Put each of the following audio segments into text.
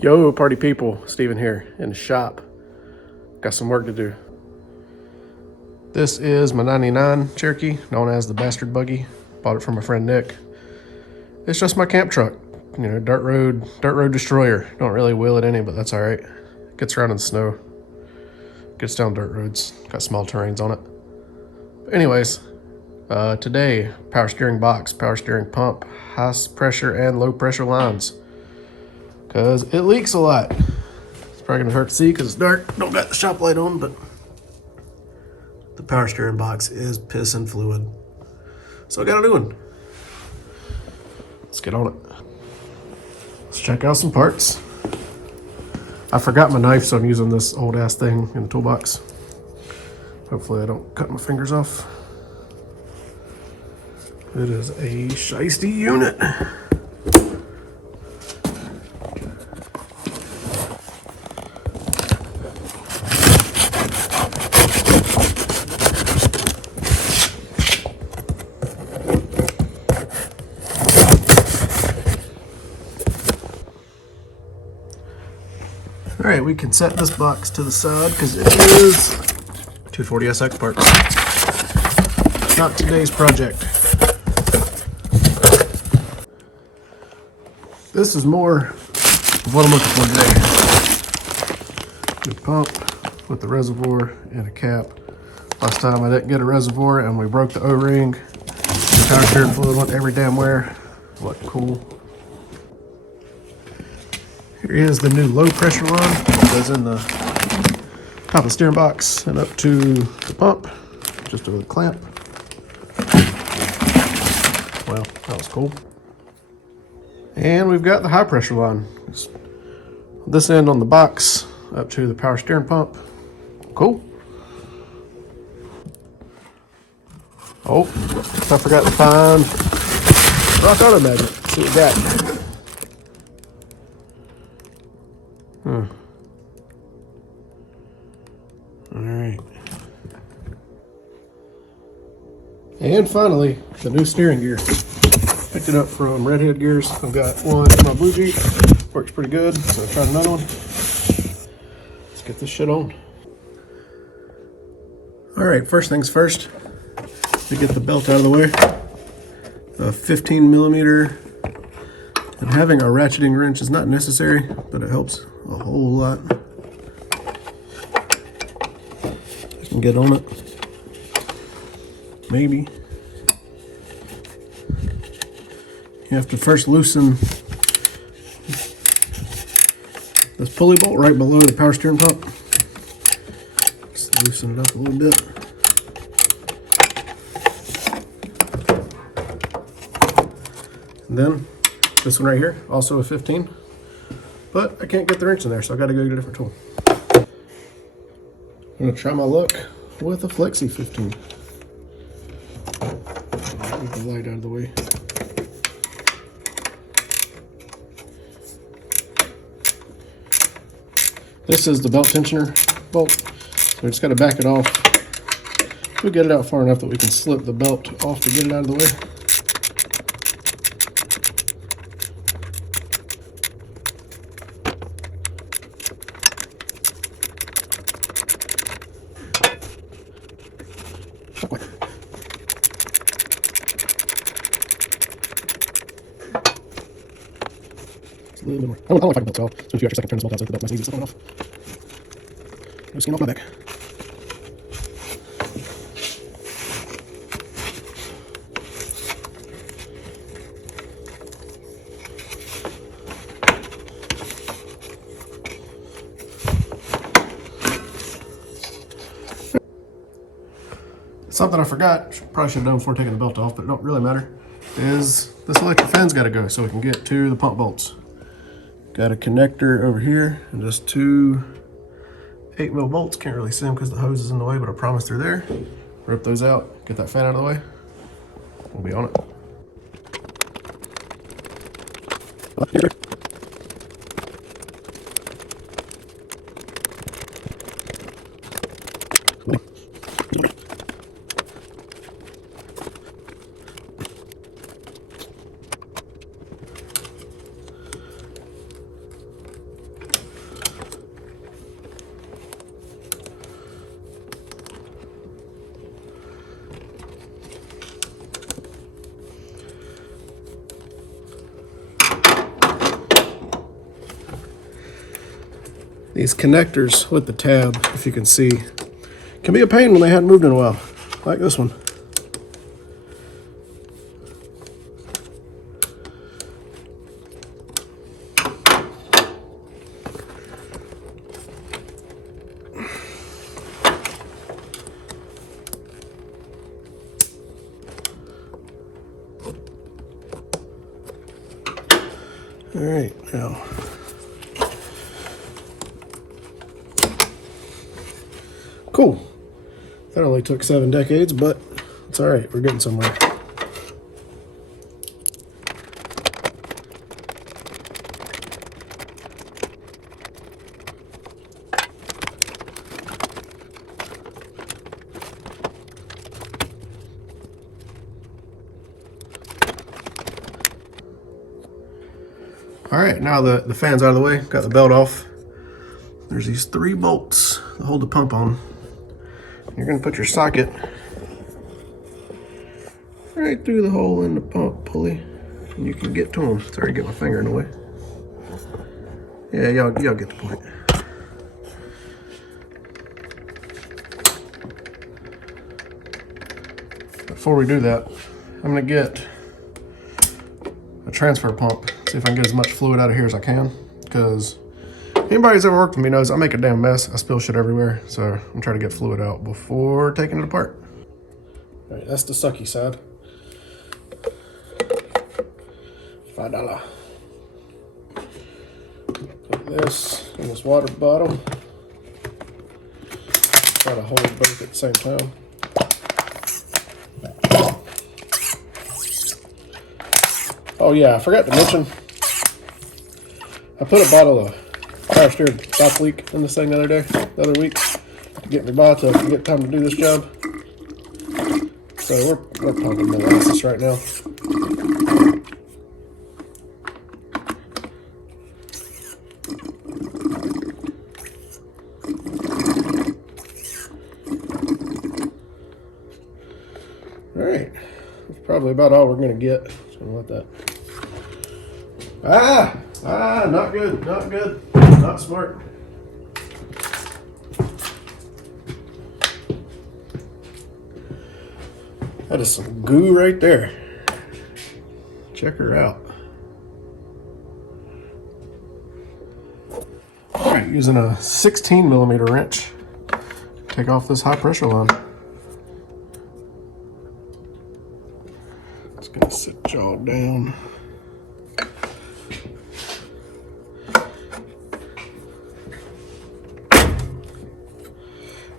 Yo, party people, Steven here in the shop. Got some work to do. This is my 99 Cherokee, known as the Bastard Buggy. Bought it from my friend Nick. It's just my camp truck, you know, dirt road destroyer. Don't really wheel it any, but that's all right. Gets around in the snow. Gets down dirt roads. Got small terrains on it. But anyways, today, power steering box, power steering pump, high pressure and low pressure lines. Because it leaks a lot. It's probably gonna hurt to see because it's dark. Don't got the shop light on, but the power steering box is pissing fluid. So I got a new one. Let's get on it. Let's check out some parts. I forgot my knife, so I'm using this old ass thing in the toolbox. Hopefully I don't cut my fingers off. It is a shiesty unit. All right, we can set this box to the side because it is 240SX parts. Not today's project. This is more of what I'm looking for today. The pump with the reservoir and a cap. Last time I didn't get a reservoir and we broke the O-ring. The power steering fluid went every damn where. What cool. Here is the new low pressure line. It goes in the top of the steering box and up to the pump, just over the clamp. Well, that was cool. And we've got the high pressure line. This end on the box up to the power steering pump. Cool. Oh, I forgot to find rock auto magnet. Let's see what we got. All right. And finally, the new steering gear. Picked it up from Redhead Gears. I've got one in my blue Jeep. Works pretty good, so I tried another one. Let's get this shit on. All right, first things first. To get the belt out of the way. A 15 millimeter. And having a ratcheting wrench is not necessary, but it helps a whole lot. I can get on it. Maybe. You have to first loosen this pulley bolt right below the power steering pump. Just loosen it up a little bit. And then this one right here, also a 15, but I can't get the wrench in there, so I got to go get a different tool. I'm going to try my luck with a Flexi 15. Move the light out of the way. This is the belt tensioner bolt, so we just got to back it off. We'll get it out far enough that we can slip the belt off to get it out of the way. It's a little bit more. I don't know if I can belt it off. So in a few extra seconds, I can turn this belt out so the belt nice and easy to slip off. No skin off my back. Something I forgot, probably should have done before taking the belt off, but it don't really matter, is this electric fan's got to go so we can get to the pump bolts. Got a connector over here and just two 8mm bolts. Can't really see them because the hose is in the way, but I promise they're there. Rip those out, get that fan out of the way. We'll be on it. These connectors with the tab, if you can see, can be a pain when they hadn't moved in a while, like this one. All right, now. Cool. That only took 7 decades, but it's all right. We're getting somewhere. All right, now the fan's out of the way. Got the belt off. There's these 3 bolts that hold the pump on. You're gonna put your socket right through the hole in the pump pulley, and you can get to them. Sorry, get my finger in the way. Yeah, y'all get the point. Before we do that, I'm gonna get a transfer pump, see if I can get as much fluid out of here as I can, because anybody who's ever worked with me knows I make a damn mess. I spill shit everywhere, so I'm trying to get fluid out before taking it apart. All right, that's the sucky side. $5. Put this in this water bottle. Try to hold both at the same time. Oh yeah, I forgot to mention, I put a bottle of power steered stop leak in this thing the other week to get me by till I get time to do this job. So we're pumping molasses right now. All right, that's probably about all we're gonna get. So let that. Not good, not good, not smart. That is some goo right there. Check her out. All right, using a 16mm wrench, take off this high pressure line. It's gonna sit y'all down.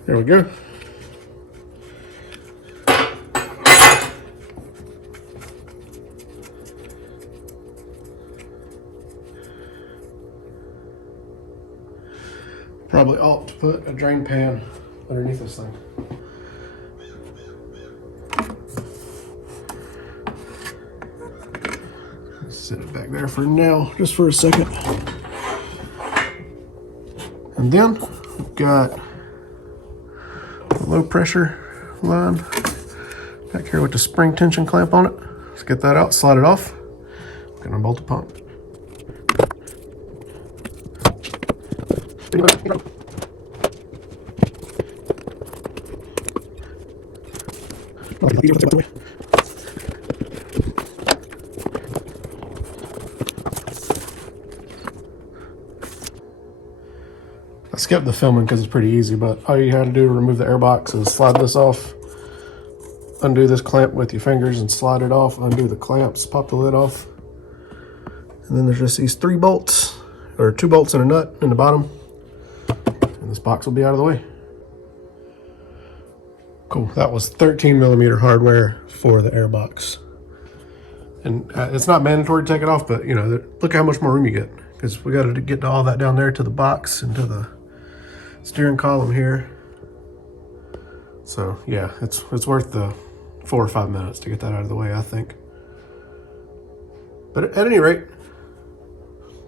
There we go. Probably ought to put a drain pan underneath this thing. Set it back there for now, just for a second. And then we've got low pressure line back here with the spring tension clamp on it. Let's get that out, slide it off. Gonna bolt the pump. I skipped the filming because it's pretty easy, but all you had to do to remove the air box is slide this off, undo this clamp with your fingers and slide it off, undo the clamps, pop the lid off. And then there's just these 3 bolts, or 2 bolts and a nut in the bottom. And this box will be out of the way. Cool, that was 13mm hardware for the air box. And it's not mandatory to take it off, but you know, look how much more room you get. Because we got to get all that down there to the box and to the steering column here. So yeah, it's worth the 4 or 5 minutes to get that out of the way, I think. But at any rate,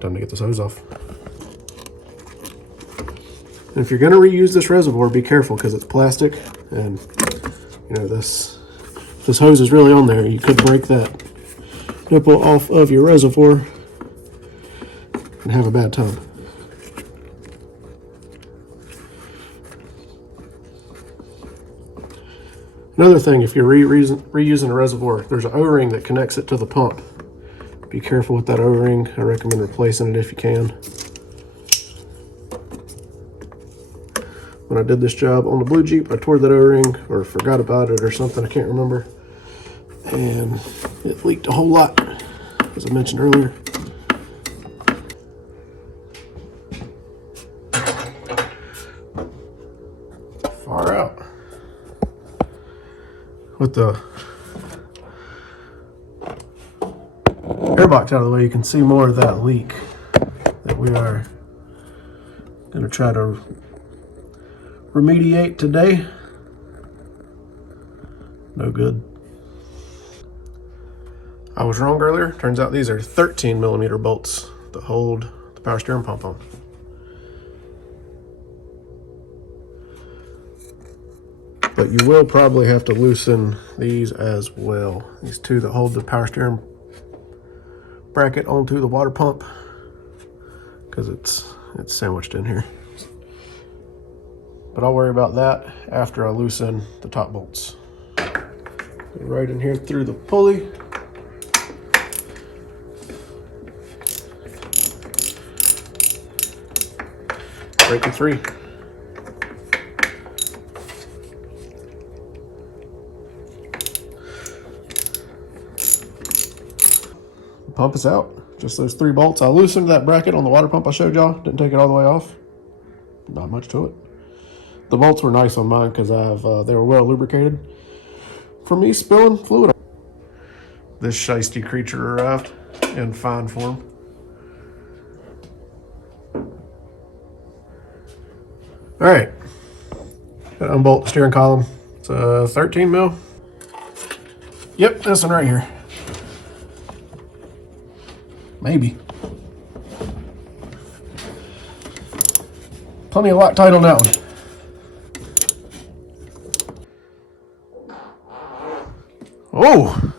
time to get this hose off. And if you're going to reuse this reservoir, be careful because it's plastic, and you know this hose is really on there. You could break that nipple off of your reservoir and have a bad time. Another thing, if you're reusing a reservoir, there's an O-ring that connects it to the pump. Be careful with that O-ring. I recommend replacing it if you can. When I did this job on the blue Jeep, I tore that O-ring or forgot about it or something, I can't remember. And it leaked a whole lot, as I mentioned earlier. Far out. With the airbox out of the way, you can see more of that leak that we are going to try to remediate today. No good. I was wrong earlier. Turns out these are 13mm bolts that hold the power steering pump on. But you will probably have to loosen these as well. These 2 that hold the power steering bracket onto the water pump, because it's sandwiched in here. But I'll worry about that after I loosen the top bolts. Go right in here through the pulley. Break it free. The pump is out. Just those 3 bolts. I loosened that bracket on the water pump I showed y'all. Didn't take it all the way off. Not much to it. The bolts were nice on mine because they were well lubricated from me spilling fluid. This shiesty creature arrived in fine form. All right, gotta unbolt the steering column. It's a 13mm. Yep, this one right here. Maybe. Plenty of Loctite on that one. Oh!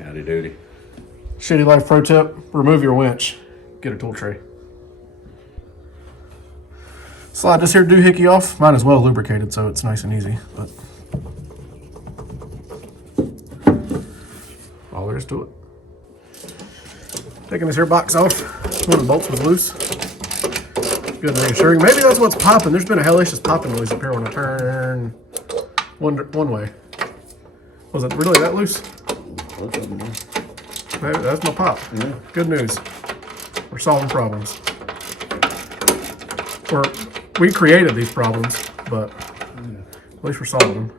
Howdy doody. Shitty life pro tip, remove your winch. Get a tool tray. Slide this here doohickey off. Mine is well lubricated, so it's nice and easy. But all there is to it. Taking this here box off. One of the bolts was loose. Good and reassuring. Maybe that's what's popping. There's been a hellacious popping noise up here when I turn one way. Was it really that loose? Maybe that's my pop. Yeah. Good news. We're solving problems. We created these problems, but at least we're solving them.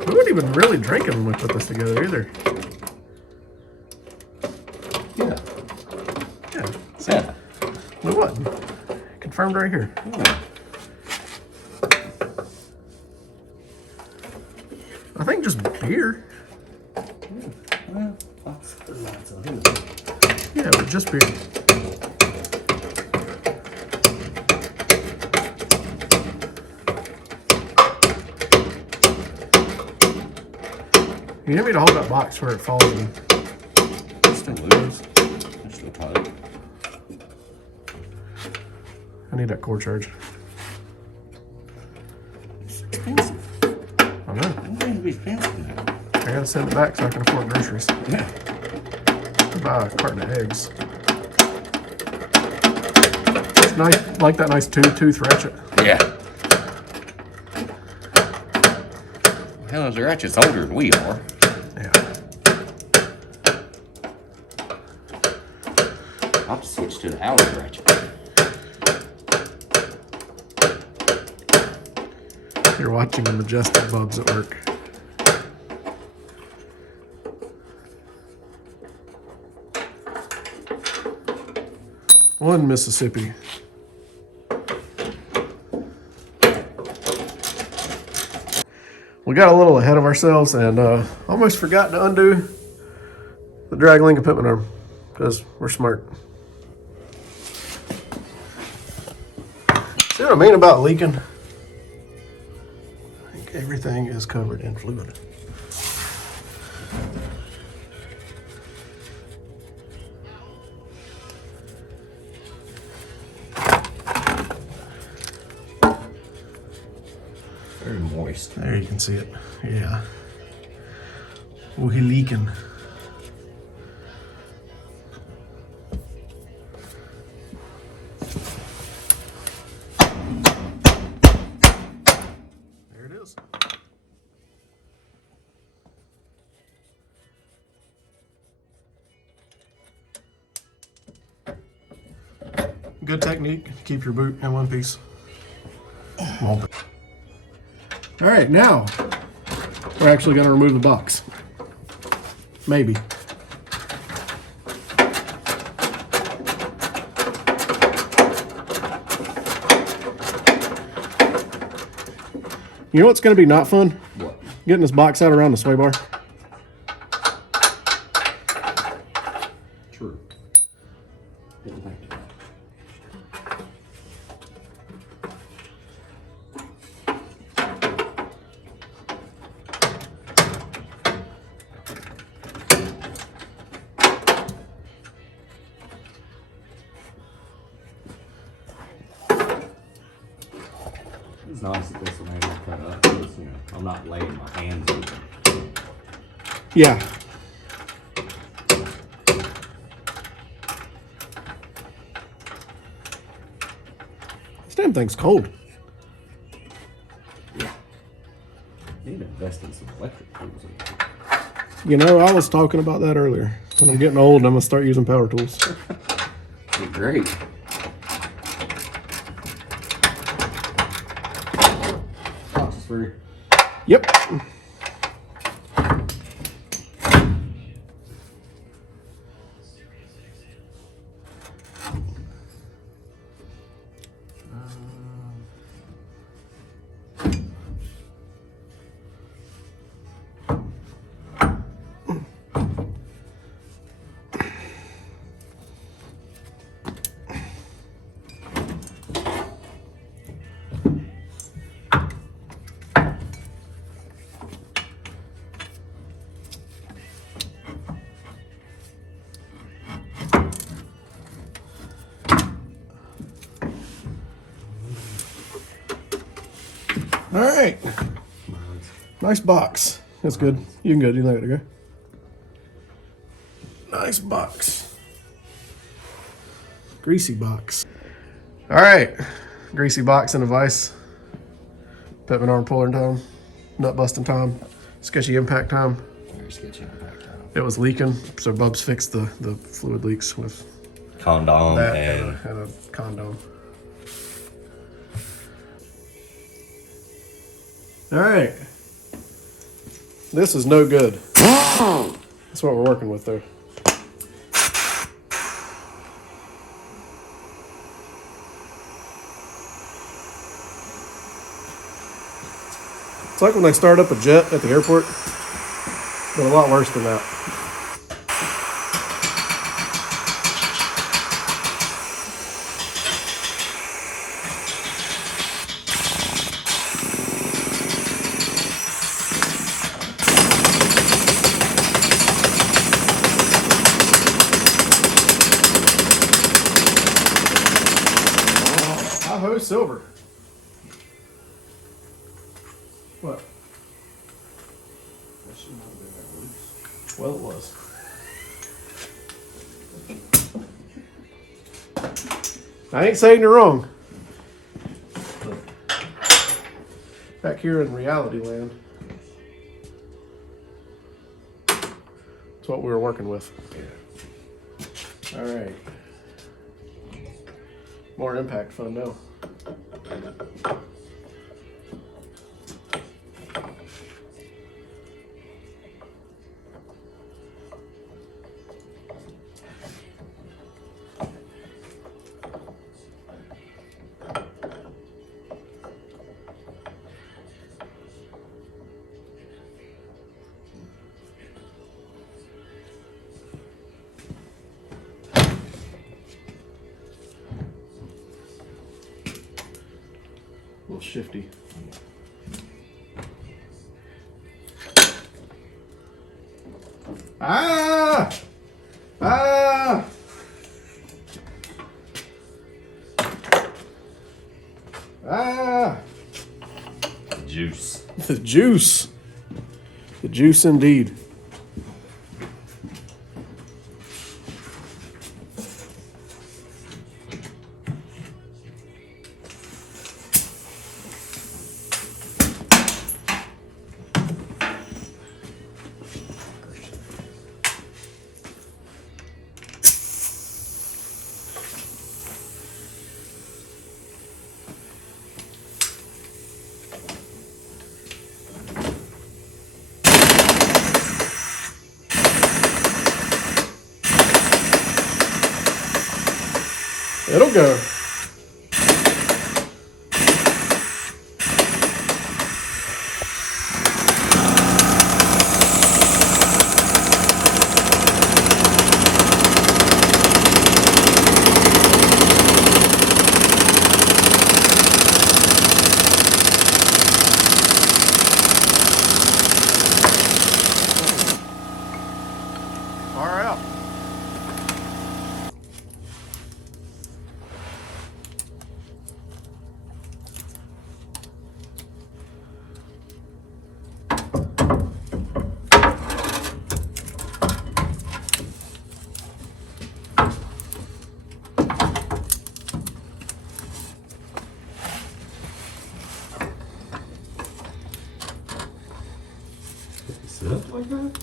We weren't even really drinking when we put this together either. Yeah. Yeah. See? We wasn't. Confirmed right here. Yeah. I think just beer. Well, Yeah, but just beer. You need me to hold that box where it falls in. it's still loose. It's still tight. I need that cord charge. It's expensive. I know. It seems to be expensive now. I gotta send it back so I can afford groceries. Yeah. I'll buy a carton of eggs. It's nice, like that nice tooth ratchet. Yeah. Hell, the ratchet's older than we are. Yeah. I'll have to switch to the Allen ratchet. You're watching the majestic Bubs at work. One Mississippi. We got a little ahead of ourselves and almost forgot to undo the drag link and pivot arm because we're smart. See what I mean about leaking? I think everything is covered in fluid. Very moist. There you can see it. Yeah. Oh, he leaking. There it is. Good technique. Keep your boot in one piece. Won't. All right, now we're actually going to remove the box. Maybe. You know what's going to be not fun? What? Getting this box out around the sway bar. True. Didn't think of that. It's nice that this one ain't all cut up. Because, you know, I'm not laying my hands open. Yeah. This damn thing's cold. Yeah. Need to invest in some electric tools in here. You know, I was talking about that earlier. When I'm getting old, I'm going to start using power tools. Be great. Box is free. Yep. All right. Nice box. That's good. You can go. You let it go. Nice box. Greasy box. All right. Greasy box and a vise. Pivot arm pulling time. Nut busting time. Sketchy impact time. Very sketchy impact time. It was leaking, so Bubs fixed the fluid leaks with Condom that and and a condom. All right. This is no good. That's what we're working with there. It's like when they start up a jet at the airport, but a lot worse than that. Tahoe silver. What? Well, it was. I ain't saying you're wrong. Back here in reality land. That's what we were working with. Yeah. All right. More impact fun now. A little shifty. Ah! Ah! Ah! Juice. The juice. The juice indeed. It'll go. Far out. Sit up like that?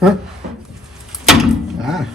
Huh? Ah.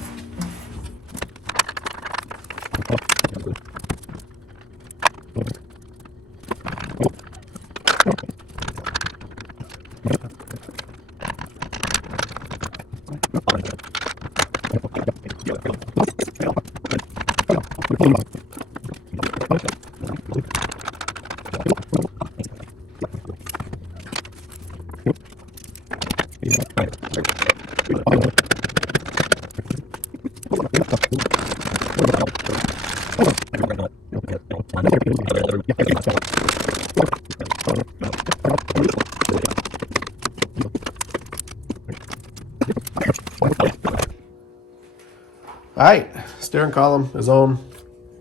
All right, steering column is on.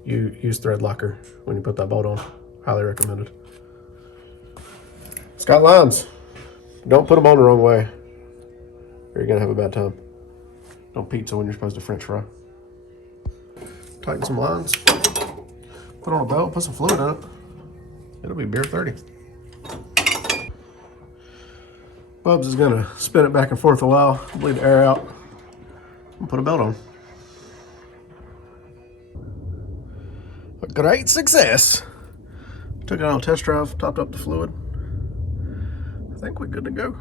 You use thread locker when you put that bolt on. Highly recommended. It's got lines. Don't put them on the wrong way, or you're gonna have a bad time. Don't pizza when you're supposed to French fry. Tighten some lines. Put on a belt. Put some fluid in it. It'll be beer 30. Bubs is gonna spin it back and forth a while, bleed the air out, and put a belt on. A great success. Took it on a test drive, topped up the fluid. I think we're good to go.